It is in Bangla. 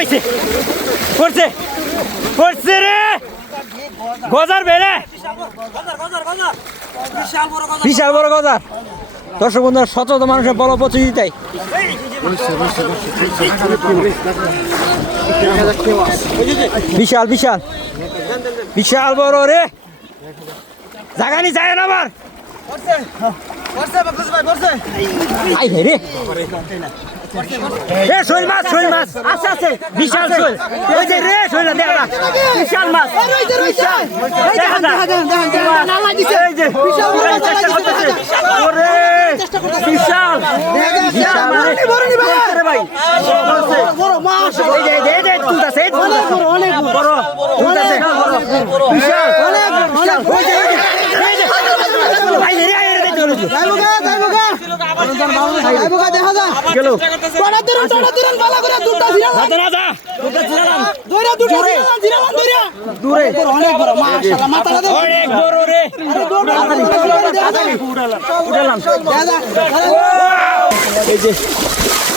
হইছে পড়ছে পড়ছে রে গজার বেড়ে বিশাল বড় গজার দর্শক বন্ধুরা শত মানুষের বড় প্রতিযোগিতায় বিশাল বিশাল বিশাল বড় রে জাগানি যায় না আবার আই ভাই রে এ শৈল মাছ আছে আছে বিশাল শৈল ওই যে রে শৈল দেখ না বিশাল মাছ বিশাল দেখা নালা দিছে এই যে বিশাল চেষ্টা করতেছে ওরে বিশাল বিশাল বড় নি ভাই বড় মাছ এই যে দে তুলতাছে অনেক বড় তুলতাছে বিশাল অনেক বিশাল ওই যে ভাই রে যাইবো দেখা যা গেল টড়া দিরান বালা করে দুটা জিরান না যা দুটা জিরান দইরা দুটা জিরান দইরা দূরে অনেক বড় মাশাআল্লাহ মাথাটা দে অনেক বড় রে উড়ালাম এই যে